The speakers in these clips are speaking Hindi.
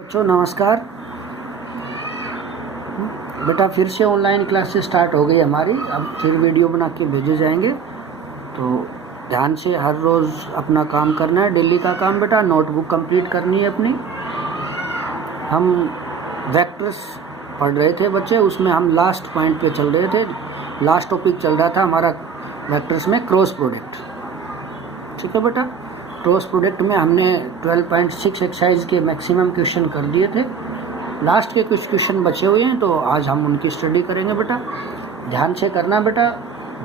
बच्चों नमस्कार। बेटा फिर से ऑनलाइन क्लासेस स्टार्ट हो गई हमारी। अब फिर वीडियो बना के भेजे जाएंगे, तो ध्यान से हर रोज़ अपना काम करना है। डेली का काम बेटा, नोटबुक कंप्लीट करनी है अपनी। हम वेक्टर्स पढ़ रहे थे बच्चे, उसमें हम लास्ट पॉइंट पे चल रहे थे। लास्ट टॉपिक चल रहा था हमारा वेक्टर्स में क्रॉस प्रोडक्ट। ठीक है बेटा, क्रॉस प्रोडक्ट में हमने 12.6 एक्सरसाइज के मैक्सिमम क्वेश्चन कर दिए थे। लास्ट के कुछ क्वेश्चन बचे हुए हैं, तो आज हम उनकी स्टडी करेंगे बेटा। ध्यान से करना बेटा।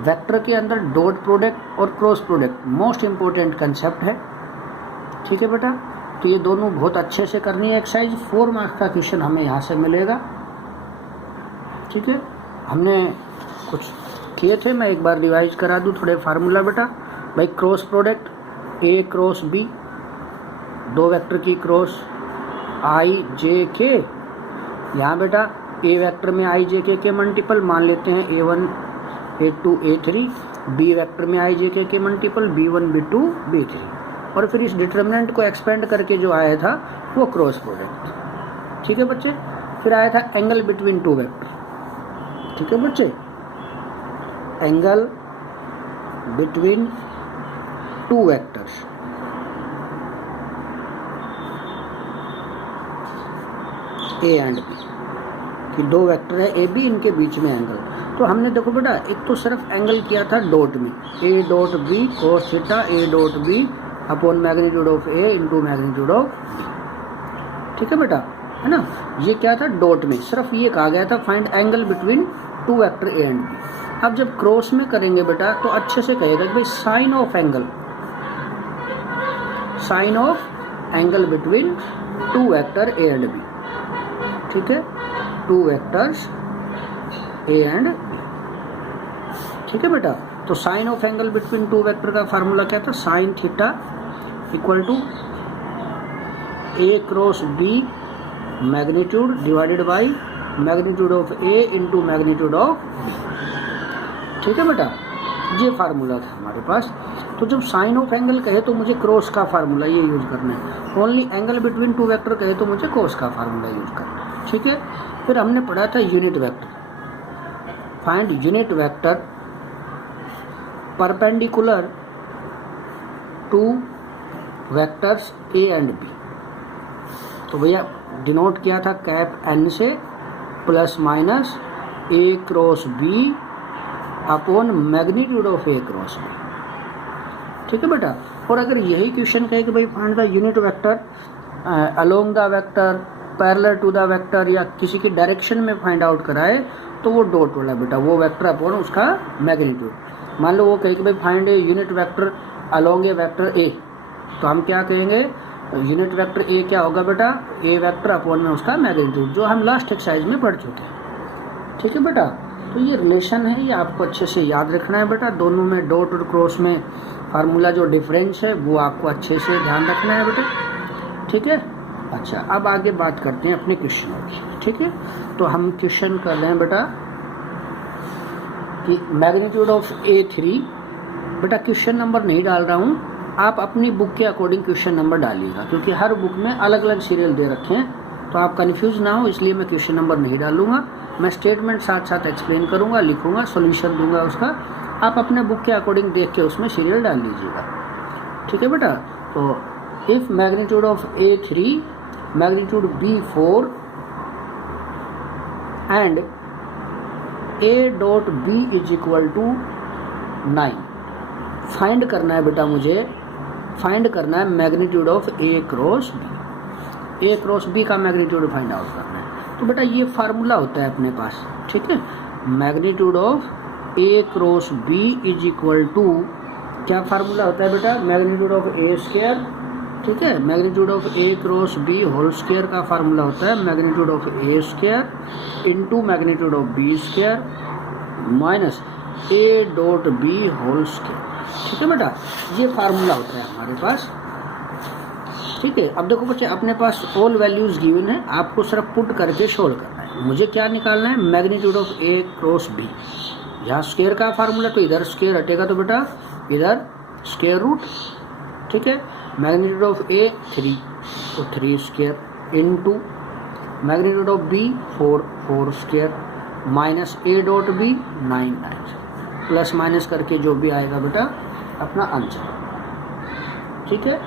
वेक्टर के अंदर डॉट प्रोडक्ट और cross product most important concept है। ठीक है बेटा, तो ये दोनों बहुत अच्छे से करनी है एक्सरसाइज। 4 मार्क्स का क्वेश्चन हमें यहाँ से मिलेगा। ठीक है, हमने कुछ किए थे, मैं एक बार रिवाइज करा दूँ थोड़े फार्मूला बेटा। भाई cross product A cross B, दो वेक्टर की क्रॉस आई जे के। यहाँ बेटा ए वेक्टर में आई जे के मल्टीपल मान लेते हैं A1 A2 A3, B vector में आई जे के मल्टीपल B1 B2 B3, और फिर इस डिटर्मिनेंट को एक्सपेंड करके जो आया था वो क्रॉस प्रोडक्ट। ठीक है बच्चे, फिर आया था एंगल बिटवीन टू वेक्टर। ठीक है बच्चे, angle between two vectors. A and B, कि दो वेक्टर है ए बी, इनके बीच में एंगल। तो हमने देखो बेटा, एक तो सिर्फ एंगल किया था डॉट में, A dot B cos theta A dot B upon magnitude of A into magnitude of B. ठीक है बेटा, है ना। ये क्या था डॉट में, सिर्फ ये कहा गया था find angle between two vector A and B. अब जब क्रॉस में करेंगे बेटा, तो अच्छे से कहेगा कि भाई sine of angle, sine of angle between two vector A and B. ठीक है, two vectors A and B. ठीक है बेटा, तो sine of angle between two vector का फार्मूला क्या था, sine theta equal to A cross B magnitude divided by magnitude of A into magnitude of B. ठीक है बेटा, ये फार्मूला था हमारे पास। तो जब साइन ऑफ एंगल कहे तो मुझे क्रॉस का फार्मूला ये यूज करना है। Only angle between two vector कहे तो मुझे कॉस का फार्मूला यूज करना है। ठीक है, फिर हमने पढ़ा था unit vector. Find unit vector perpendicular to vectors A and B. तो भैया डिनोट किया था कैप एन से, plus minus A cross B upon magnitude of A cross B. ठीक है बेटा, और अगर यही क्वेश्चन कहे कि भाई find the unit vector along the vector parallel to the vector, या किसी की डायरेक्शन में फाइंड आउट कराए, तो वो डॉट वाला बेटा, वो वेक्टर अपॉन उसका मैग्नीट्यूड। मान लो वो कहे कि भाई find a unit vector along A vector A, तो हम क्या कहेंगे, यूनिट वेक्टर ए क्या होगा बेटा, ए वेक्टर अपॉन में उसका मैग्नीट्यूड, जो हम लास्ट एक्सरसाइज में पढ़ चुके हैं। ठीक है बेटा, तो ये रिलेशन है, ये आपको अच्छे से याद रखना है बेटा। दोनों में डॉट और क्रॉस में फार्मूला जो डिफरेंस है वो आपको अच्छे से ध्यान रखना है बेटा। ठीक है, अच्छा अब आगे बात करते हैं अपने क्वेश्चनों की। ठीक है, तो हम क्वेश्चन कर रहे हैं बेटा कि मैग्नीट्यूड ऑफ A3। बेटा क्वेश्चन नंबर नहीं डाल रहा हूँ, आप अपनी बुक के अकॉर्डिंग क्वेश्चन नंबर डालिएगा, क्योंकि हर बुक में अलग अलग सीरियल दे रखे हैं, तो आप कंफ्यूज ना हो, इसलिए मैं क्वेश्चन नंबर नहीं डालूंगा। मैं स्टेटमेंट साथ साथ एक्सप्लेन करूंगा, लिखूंगा, सॉल्यूशन दूंगा उसका। आप अपने बुक के अकॉर्डिंग देख के उसमें सीरियल डाल लीजिएगा। ठीक है बेटा, तो if magnitude of A3 magnitude B4 and A dot B is equal to 9, find करना है बेटा मुझे, फाइंड करना है magnitude of A cross B। A cross B का मैग्नीट्यूड फाइंड आउट करना है। तो बेटा ये फार्मूला होता है अपने पास। ठीक है, magnitude of A cross B is equal to, क्या फार्मूला होता है बेटा, मैग्नीट्यूड ऑफ A स्क्वायर। ठीक है, magnitude of A cross B whole square का फार्मूला होता है magnitude of A square into magnitude of B square minus A dot B whole square. ठीक है बेटा, ये फार्मूला होता है हमारे पास। ठीक है, अब देखो बच्चे, अपने पास ऑल वैल्यूज गिवन है, आपको सिर्फ पुट करके सोल्व करना है। मुझे क्या निकालना है, magnitude of A cross B। यहाँ स्क्वायर का फार्मूला, तो इधर स्क्वायर हटेगा तो बेटा इधर स्क्वायर रूट। ठीक है, मैग्नीट्यूड ऑफ A 3, तो 3 square into magnitude of B 4 square minus A dot B 9 times, plus minus करके जो भी आएगा बेटा अपना आंसर। ठीक है,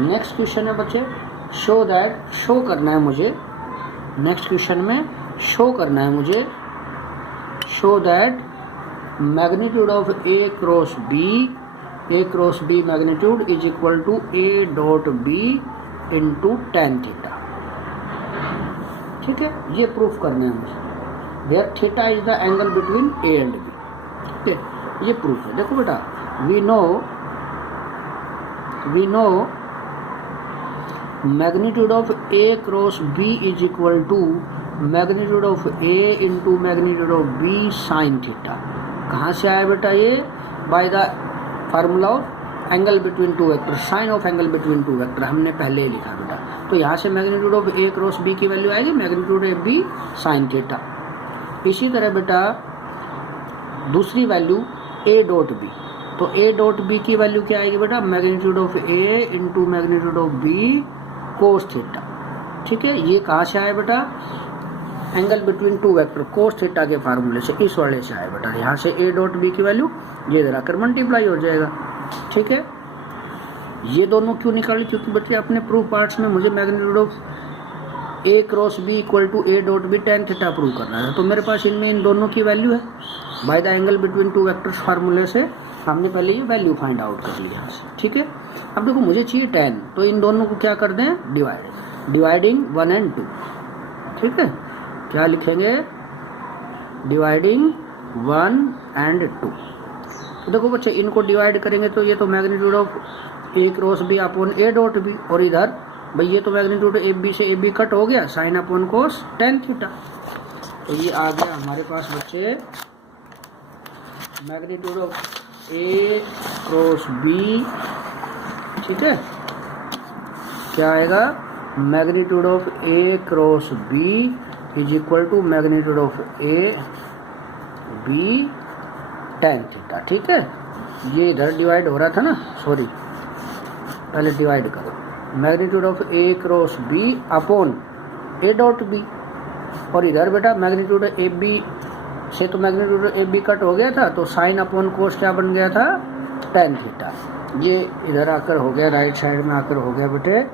नेक्स्ट क्वेश्चन है बच्चे, शो दैट, शो करना है मुझे, नेक्स्ट क्वेश्चन में शो करना है मुझे, show that magnitude of A cross B magnitude is equal to A dot B into tan theta. ठीक है, ये प्रूफ करना है मुझे, where theta is the angle between A and B. ठीक है, ये प्रूफ है। देखो बेटा, we know magnitude of A cross B is equal to magnitude of A into magnitude of B sine theta. कहाँ से आया बेटा ये? By the formula of angle between two vector, sine of angle between two vector हमने पहले ही लिखा बेटा। तो यहाँ से magnitude of A cross B की वैल्यू आएगी magnitude of B sine theta. इसी तरह बेटा दूसरी वैल्यू ए डॉट बी, तो ए डॉट बी की वैल्यू क्या आएगी बेटा? Magnitude of A into magnitude of B cos theta. ठीक है, ये कहाँ से आया बेटा? Angle between two vector cos theta के फार्मूले से, इस वाले से आया बेटा। यहाँ से ए डॉट बी की वैल्यू ये इधर आकर मल्टीप्लाई हो जाएगा। ठीक है, ये दोनों क्यों निकाली? क्योंकि बच्चे अपने प्रूफ पार्ट्स में मुझे magnitude of A cross B equal to A dot B tan theta prove करना है। तो मेरे पास इनमें इन दोनों की वैल्यू है, by the angle between two vectors फार्मूले से हमने पहले ये वैल्यू फाइंड आउट कर ली यहाँ से। ठीक है, अब देखो मुझे चाहिए 10, तो इन दोनों को क्या कर दें? Dividing 1 and 2। ठीक है, क्या लिखेंगे? Dividing 1 and 2। तो देखो बच्चे, इनको डिवाइड करेंगे तो ये तो magnitude of A cross B upon A dot B, और इधर भाई ये तो मैग्नीट्यूड ए बी से ए बी कट हो गया, sine upon cos tan theta. तो ये आ गया हमारे पास बच्चे magnitude of A cross B. ठीक है, क्या आएगा? Magnitude of A cross B is equal to magnitude of A B tan theta. ठीक है, ये इधर डिवाइड हो रहा था ना, सॉरी, पहले डिवाइड करो। Magnitude of A cross B upon A dot B, और इधर बेटा मैग्नीट्यूड ए बी से तो मैग्नीट्यूड ए बी कट हो गया था, तो साइन अपॉन कोस क्या बन गया था? Tan theta. ये इधर आकर हो गया, राइट साइड में आकर हो गया बेटे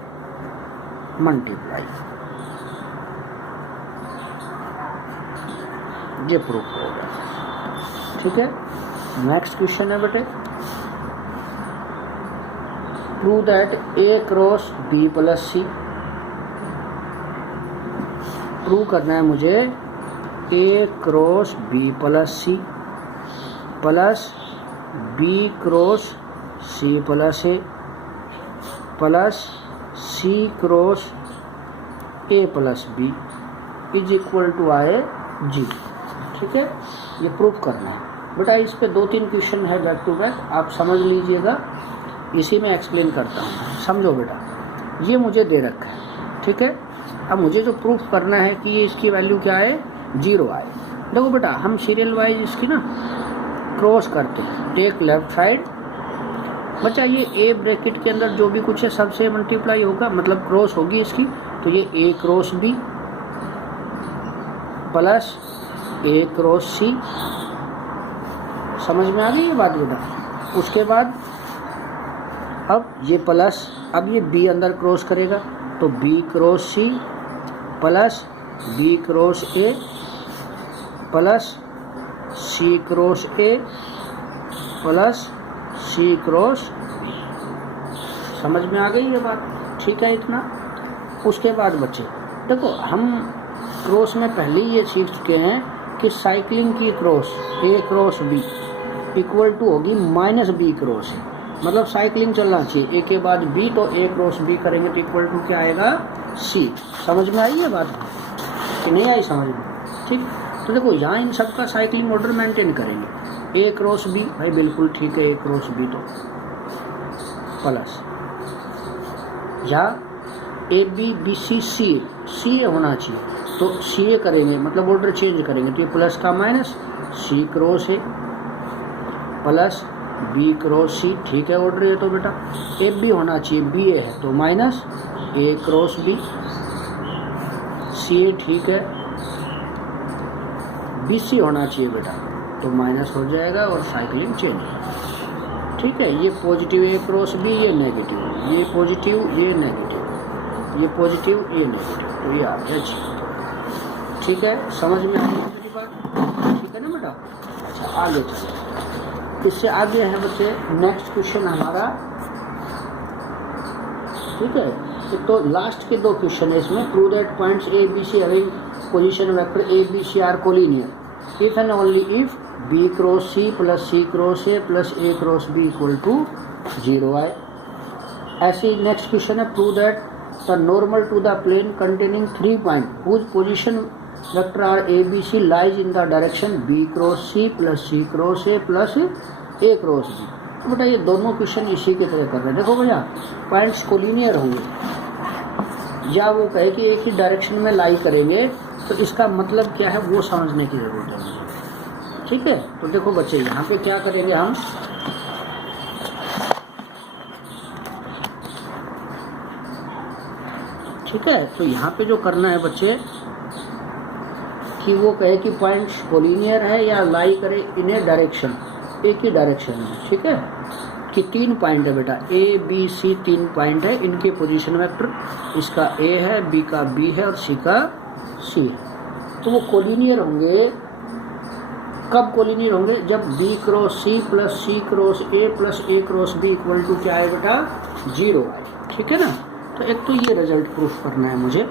मल्टीप्लाई। ये प्रूफ हो गया। ठीक है, नेक्स्ट क्वेश्चन है बेटे, prove that A cross B plus C. Prove करना है मुझे A cross B plus C plus B cross C plus A plus C cross A plus B is equal to आए जी। ठीक है, ये प्रूफ करना है बेटा। इस पे 2-3 क्वेश्चन है बैक टू बैक, आप समझ लीजिएगा, इसी में एक्सप्लेन करता हूँ। समझो बेटा, ये मुझे दे रखा है। ठीक है, अब मुझे जो प्रूफ करना है कि ये इसकी वैल्यू क्या है? 0 आए। देखो बेटा, हम सीरियल वाइज इसकी ना क्रॉस करते हैं, टेक लेफ्ट साइड। बच्चा ये ए ब्रैकेट के अंदर जो भी कुछ है सबसे मल्टीप्लाई होगा, मतलब क्रॉस होगी इसकी। तो ये ए cross B plus A cross सी। समझ में आ गई ये बात बेटा? उसके बाद अब ये प्लस, अब ये बी अंदर क्रॉस करेगा, तो B cross C plus B cross A plus C cross A plus C cross B. समझ में आ गई ये बात? ठीक है इतना। उसके बाद बच्चे देखो, हम क्रॉस में पहले ही ये सीख चुके हैं कि साइक्लिंग की cross A cross B equal to होगी माइनस बी क्रॉस ए, मतलब साइक्लिंग चलना चाहिए ए के बाद बी, तो ए क्रॉस बी करेंगे तो इक्वल टू क्या आएगा? सी। समझ में आई ये बात कि नहीं आई समझ में? ठीक, तो देखो यहाँ इन सब का साइक्लिंग ऑर्डर मेंटेन करेंगे। ए क्रॉस बी, भाई बिल्कुल ठीक है, ए क्रॉस बी तो प्लस, या ए बी बी सी सी सी होना चाहिए, तो सी ए करेंगे, मतलब ऑर्डर चेंज करेंगे, तो ये प्लस का minus C cross A plus B cross C. ठीक है ऑर्डर ये तो बेटा। ए बी होना चाहिए, बी ए है तो माइनस ए क्रॉस बी सी ए ठीक है, बी सी होना चाहिए बेटा, तो माइनस हो जाएगा और साइक्लिंग चेंज हो। ठीक है, ये पॉजिटिव ए क्रॉस बी, ये नेगेटिव, ये पॉजिटिव ये नेगेटिव, ये पॉजिटिव ये नेगेटिव, तो ये आ गया जी। ठीक है, समझ में आ गई मेरी बात? ठीक है ना बेटा। अच्छा आगे चलो, इससे आगे है बच्चे नेक्स्ट क्वेश्चन हमारा। ठीक है, तो लास्ट के दो क्वेश्चन है इसमें। Prove that points A B C having position vector A B C are collinear if and only if B cross C plus C cross A plus A cross B equal to 0 आए। ऐसे नेक्स्ट क्वेश्चन है, prove that the normal to the plane containing 3 point whose position vector are A B C lies in the direction B cross C plus C cross A plus A cross B. तो बेटा ये दोनों क्वेश्चन इसी की तरह कर रहे हैं। देखो भैया, पॉइंट्स कोलिनियर होंगे या वो कहे कि एक ही डायरेक्शन में लाई करेंगे, तो इसका मतलब क्या है वो समझने की जरूरत है मुझे। ठीक है, तो देखो बच्चे यहाँ पे क्या करेंगे हम, ठीक है, तो यहाँ पे जो करना है बच्चे कि वो कहे कि पॉइंट्स कोलिनियर है या लाई करे इन ए डायरेक्शन, एक ही डायरेक्शन है। ठीक है, कि 3 पॉइंट है बेटा, ए बी सी 3 पॉइंट है, इनके पोजीशन वेक्टर, इसका ए है, बी का बी है और सी का सी है। तो वो कोलिनियर होंगे, कब कोलिनियर होंगे? जब B cross C plus C cross A plus A cross B equal to क्या है बेटा? 0 आए। ठीक है ना। तो एक तो ये रिजल्ट प्रूफ करना है मुझे,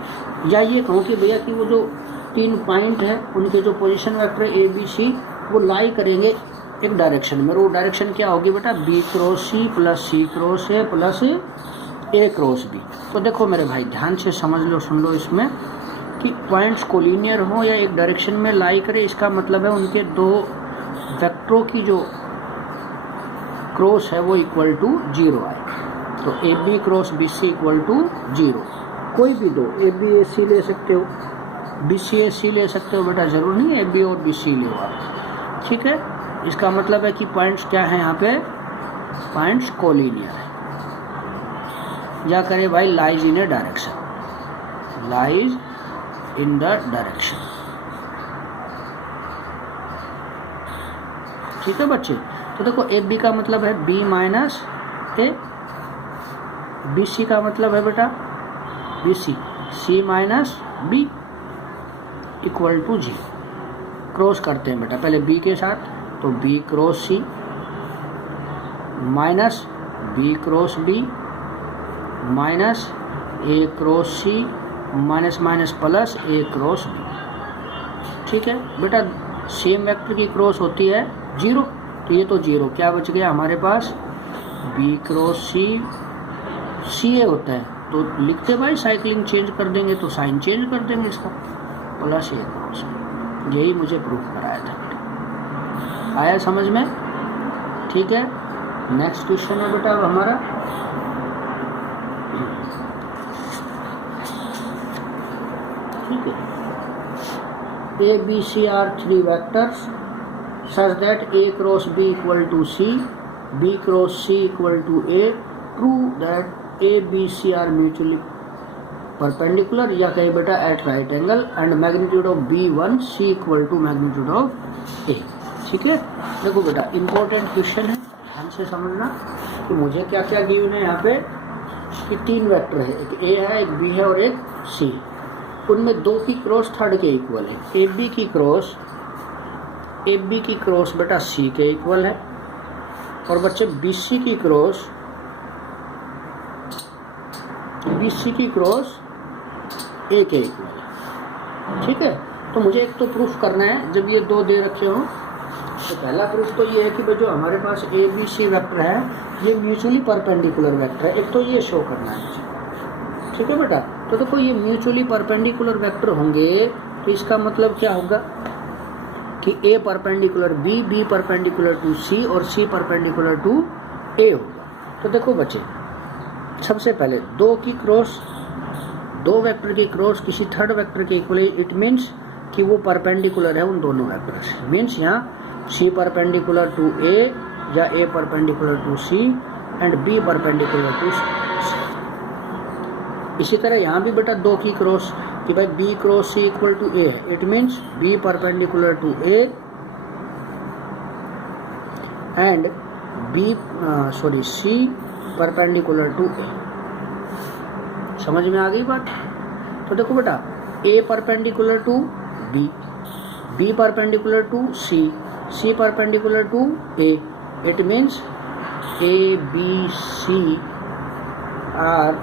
या ये कहूँ कि भैया कि वो जो 3 पॉइंट है उनके जो position vector A B C वो लाई करेंगे एक डायरेक्शन में। वो डायरेक्शन क्या होगी बेटा? B cross C plus C cross A plus A cross B. तो देखो मेरे भाई ध्यान से समझ लो, सुन लो इसमें कि पॉइंट्स कोलिनियर हो या एक डायरेक्शन में लाई करे, इसका मतलब है उनके दो वेक्टरों की जो क्रॉस है वो इक्वल टू 0 आए। तो A B cross B C equal to 0। कोई भी दो, ए बी ए सी ले सकते हो, बी सी ए सी ले सकते हो बेटा, जरूर नहीं ए बी और बी सी ले आप। ठीक है, इसका मतलब है कि पॉइंट्स क्या है यहाँ पे? पॉइंट्स कोलिनियर है। या करे भाई lies in A direction, lies in the direction. ठीक है बच्चे, तो देखो ए बी का मतलब है B minus A, B C का मतलब है बेटा B C, C minus B equal to 0। Cross करते हैं बेटा पहले बी के साथ, तो B cross C minus B cross B minus A cross C minus minus plus A cross B. ठीक है बेटा, सेम वेक्टर की क्रॉस होती है 0, तो ये तो 0 क्या बच गया हमारे पास? बी क्रॉस सी, सी ए होता है तो लिखते भाई साइक्लिंग चेंज कर देंगे तो साइन चेंज कर देंगे इसका, प्लस ए क्रॉस बी। यही मुझे प्रूफ कराया था। आया समझ में? ठीक है, नेक्स्ट क्वेश्चन है बेटा हमारा, ठीक है, A B C are 3 vectors such that A cross B equal to C, B cross C equal to A. Prove that A B C are mutually perpendicular, या कहे बेटा at right angle, and magnitude of B1 C equal to magnitude of A. ठीक है, देखो बेटा इंपॉर्टेंट क्वेश्चन है, ध्यान से समझना कि मुझे क्या क्या गिवन है यहाँ पे कि 3 वेक्टर है, एक ए है, एक बी है और एक सी। उनमें 2 की क्रॉस थर्ड के इक्वल है। ए बी की क्रॉस बेटा सी के इक्वल है, और बच्चे बी सी की क्रॉस ए के इक्वल है। ठीक है, तो मुझे एक तो प्रूफ करना है, जब ये 2 दे रखे हो तो पहला प्रूफ तो ये है कि भाई जो हमारे पास ए बी सी वेक्टर है ये म्यूचुअली परपेंडिकुलर वेक्टर है, एक तो ये शो करना है मुझे। ठीक है बेटा, तो देखो ये म्यूचुअली परपेंडिकुलर वेक्टर होंगे तो इसका मतलब क्या होगा कि A perpendicular B, B perpendicular to C और सी परपेंडिकुलर टू ए होगा। तो देखो बच्चे सबसे पहले 2 वेक्टर की क्रॉस किसी थर्ड वेक्टर के इक्वल, इट मीन्स कि वो परपेंडिकुलर है उन दोनों वेक्टर से। मीन्स यहाँ सी परपेंडिकुलर टू ए या A perpendicular to C and B perpendicular to C. इसी तरह यहाँ भी बेटा 2 की क्रॉस कि भाई B cross C equal to A है, it means B perpendicular to A and C perpendicular to A. समझ में आ गई बात? तो देखो बेटा, A perpendicular to B, B perpendicular to C, C perpendicular to A, it means A B C are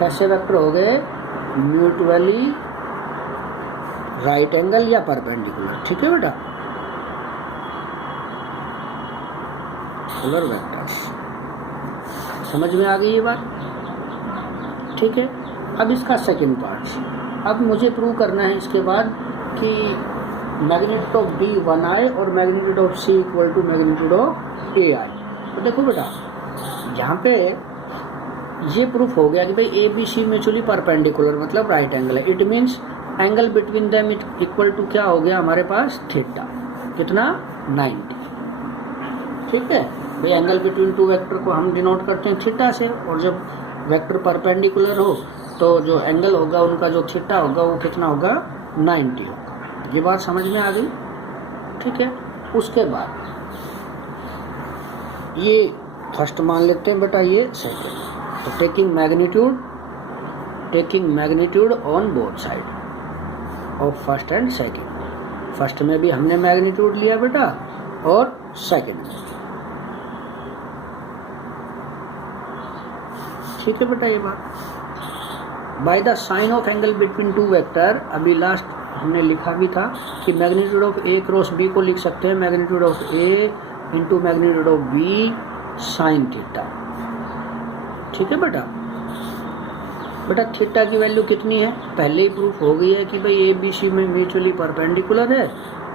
कैसे वेक्टर हो गए? म्यूचुअली राइट एंगल या परपेंडिकुलर। ठीक है बेटा, पोलर वेक्टर्स। समझ में आ गई ये बात? ठीक है, अब इसका सेकंड पार्ट। अब मुझे प्रूव करना है इसके बाद कि मैग्नीट्यूड ऑफ बी 1 आए और magnitude of C equal to magnitude of A आए। तो देखो बेटा, यहाँ पे ये प्रूफ हो गया कि भाई A B C mutually perpendicular मतलब राइट एंगल है। It means angle between them equal to क्या हो गया हमारे पास? थीटा। कितना? 90। ठीक है भाई, एंगल बिटवीन टू वेक्टर को हम डिनोट करते हैं थीटा से, और जब वेक्टर परपेंडिकुलर हो तो जो एंगल होगा उनका जो थीटा होगा वो कितना होगा? 90 होगा। ये बात समझ में आ गई? ठीक है, उसके बाद ये फर्स्ट मान लेते हैं बेटा, ये सेकंड। तो taking magnitude on both side of first and second. First में भी हमने मैग्नीट्यूड लिया बेटा और सेकंड में। ठीक है बेटा, ये बात by the sine of angle between two vector. अभी लास्ट हमने लिखा भी था कि magnitude of A cross B को लिख सकते हैं magnitude of A into magnitude of B sine theta. ठीक है बेटा, थीटा की वैल्यू कितनी है? पहले ही प्रूफ हो गई है कि भाई ए बी सी में म्यूचुअली परपेंडिकुलर है,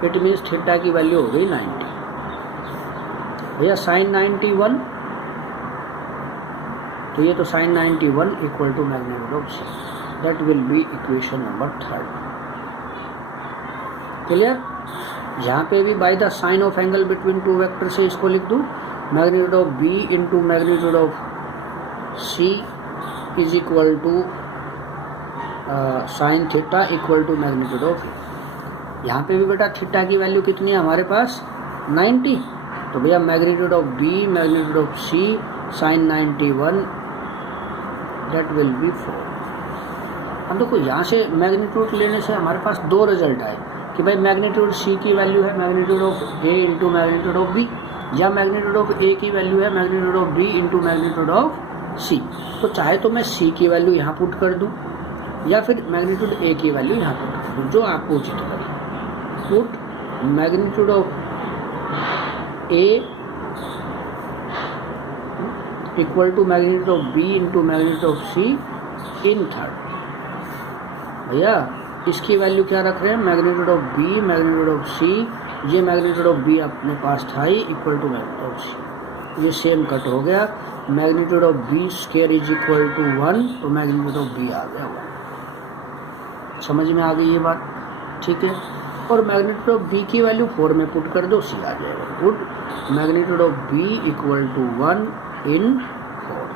इट मीन्स थीटा की वैल्यू हो गई 90। भैया साइन 91, तो ये तो sine 91 equal to magnitude of C, that will be equation number 3। Clear? यहाँ पे भी by the sine of angle between two vector से इसको लिख दूँ, magnitude of B into magnitude of C is equal to sine theta equal to magnitude of A. यहाँ पे भी बेटा थीटा की वैल्यू कितनी है हमारे पास? 90। तो भैया magnitude of B magnitude of C sine 91 that will be 4। अब देखो, यहाँ से मैग्नीट्यूड लेने से हमारे पास दो रिजल्ट आए कि भाई मैग्नीट्यूड सी की वैल्यू है magnitude of A into magnitude of B, या मैग्नीट्यूड ऑफ ए की वैल्यू है magnitude of B into magnitude of C. तो चाहे तो मैं सी की वैल्यू यहाँ पुट कर दूँ या फिर मैग्नीट्यूड ए की वैल्यू यहाँ पुट कर दूँ, जो आपको उचित लगे। Put magnitude of A equal to magnitude of B into magnitude of C in third. भैया इसकी वैल्यू क्या रख रहे हैं? Magnitude of B magnitude of C, ये मैग्नीट्यूड ऑफ बी अपने पास था ही, equal to magnitude of C. ये सेम कट हो गया, magnitude of B square is equal to 1, तो मैग्नीट्यूड ऑफ बी आ गया 1। समझ में आ गई ये बात? ठीक है, और मैग्नीट्यूड ऑफ बी की वैल्यू 4 में पुट कर दो, सी आ जाएगा। Put magnitude of B equal to 1 in 4,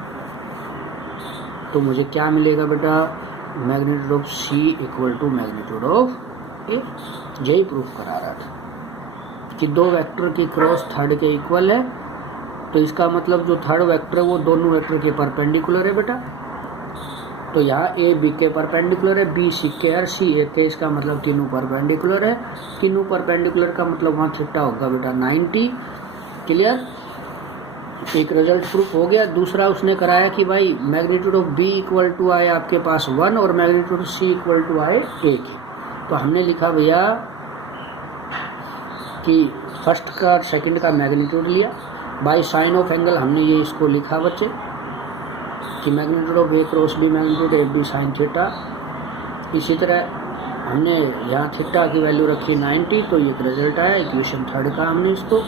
तो मुझे क्या मिलेगा बेटा? Magnitude of C equal to magnitude of A. यही प्रूफ करा रहा था कि दो वेक्टर की क्रॉस थर्ड के इक्वल है, तो इसका मतलब जो थर्ड वेक्टर है वो दोनों वेक्टर के परपेंडिकुलर है बेटा। तो यहाँ ए बी के परपेंडिकुलर है, बी सी के और सी ए के, इसका मतलब तीनों परपेंडिकुलर है। तीनों परपेंडिकुलर का मतलब वहाँ थीटा होगा बेटा 90। क्लियर? एक रिजल्ट प्रूफ हो गया। दूसरा उसने कराया कि भाई magnitude of B equal to आए आपके पास 1 और magnitude of C equal to आए 1। तो हमने लिखा भैया कि फर्स्ट का सेकंड का मैग्नीट्यूड लिया, बाय साइन ऑफ एंगल हमने ये इसको लिखा बच्चे कि magnitude of A cross B magnitude A B sine theta. इसी तरह हमने यहाँ थीटा की वैल्यू रखी 90, तो ये रिजल्ट आया इक्वेशन थर्ड का हमने इसको।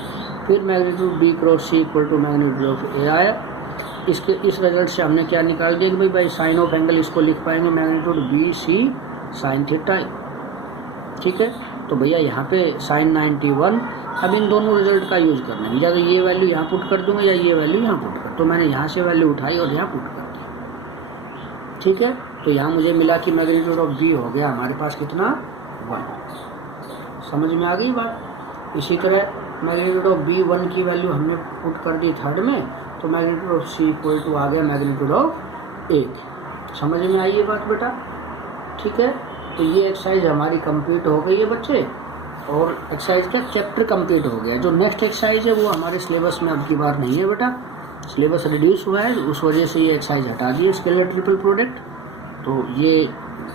फिर magnitude B cross C equal to magnitude of A आया। इस रिजल्ट से हमने क्या निकाल दिया कि भाई साइन ऑफ एंगल इसको लिख पाएंगे magnitude B C sine theta. ठीक है, तो भैया यहाँ पे साइन 91। अब इन दोनों रिजल्ट का यूज़ करना है, या तो ये वैल्यू यहाँ पुट कर दूंगा या ये वैल्यू यहाँ पुट कर, तो मैंने यहाँ से वैल्यू उठाई और यहाँ पुट कर दी। ठीक है, तो यहाँ मुझे मिला कि मैग्नीट्यूड ऑफ बी हो गया हमारे पास कितना 1। समझ में आ गई बात। इसी तरह मैग्नीट्यूड ऑफ बी 1 की वैल्यू हमने पुट कर दी थर्ड में, तो magnitude of C equal to आ गया मैग्नीट्यूड ऑफ ए। समझ में आई ये बात बेटा? ठीक है, तो ये एक्सरसाइज हमारी कंप्लीट हो गई है बच्चे, और एक्सरसाइज का चैप्टर कंप्लीट हो गया। जो नेक्स्ट एक्सरसाइज है वो हमारे सिलेबस में अब की बार नहीं है बेटा, सिलेबस रिड्यूस हुआ है, उस वजह से ये एक्सरसाइज हटा दी है, स्केलर ट्रिपल प्रोडक्ट। तो ये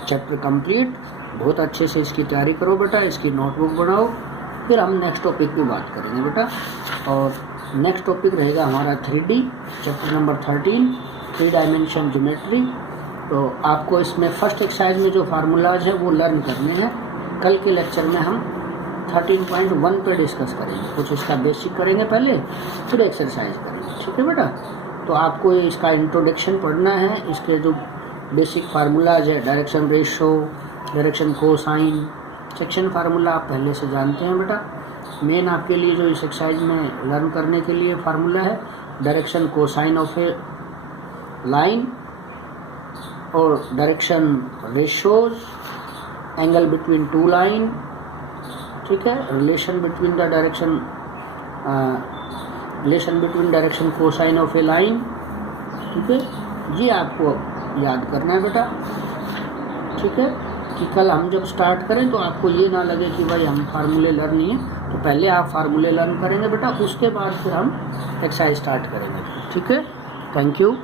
चैप्टर कंप्लीट, बहुत अच्छे से इसकी तैयारी करो बेटा, इसकी नोटबुक बनाओ, फिर हम नेक्स्ट टॉपिक पे बात करेंगे बेटा। और नेक्स्ट टॉपिक रहेगा हमारा 3D, chapter number 13, 3 dimension geometry. तो आपको इसमें फर्स्ट एक्सरसाइज में जो फार्मूलाज है वो लर्न करने हैं। कल के लेक्चर में हम 13.1 पे डिस्कस करेंगे, कुछ इसका बेसिक करेंगे पहले, फिर एक्सरसाइज करेंगे। ठीक है बेटा? तो आपको इसका इंट्रोडक्शन पढ़ना है, इसके जो बेसिक फार्मूलाज है, direction ratio, direction cosine, section formula आप पहले से जानते हैं बेटा। मेन आपके लिए जो इस एक्सरसाइज में लर्न करने के लिए फार्मूला है, direction cosine of a line और direction ratios, angle between two line, ठीक है, relation between direction cosine of a line. ठीक है, ये आपको याद करना है बेटा। ठीक है, कि कल हम जब स्टार्ट करें तो आपको ये ना लगे कि भाई हम फार्मूले लर्न नहीं है, तो पहले आप फार्मूले लर्न करेंगे बेटा, उसके बाद फिर हम एक्सरसाइज स्टार्ट करेंगे। ठीक है, थैंक यू।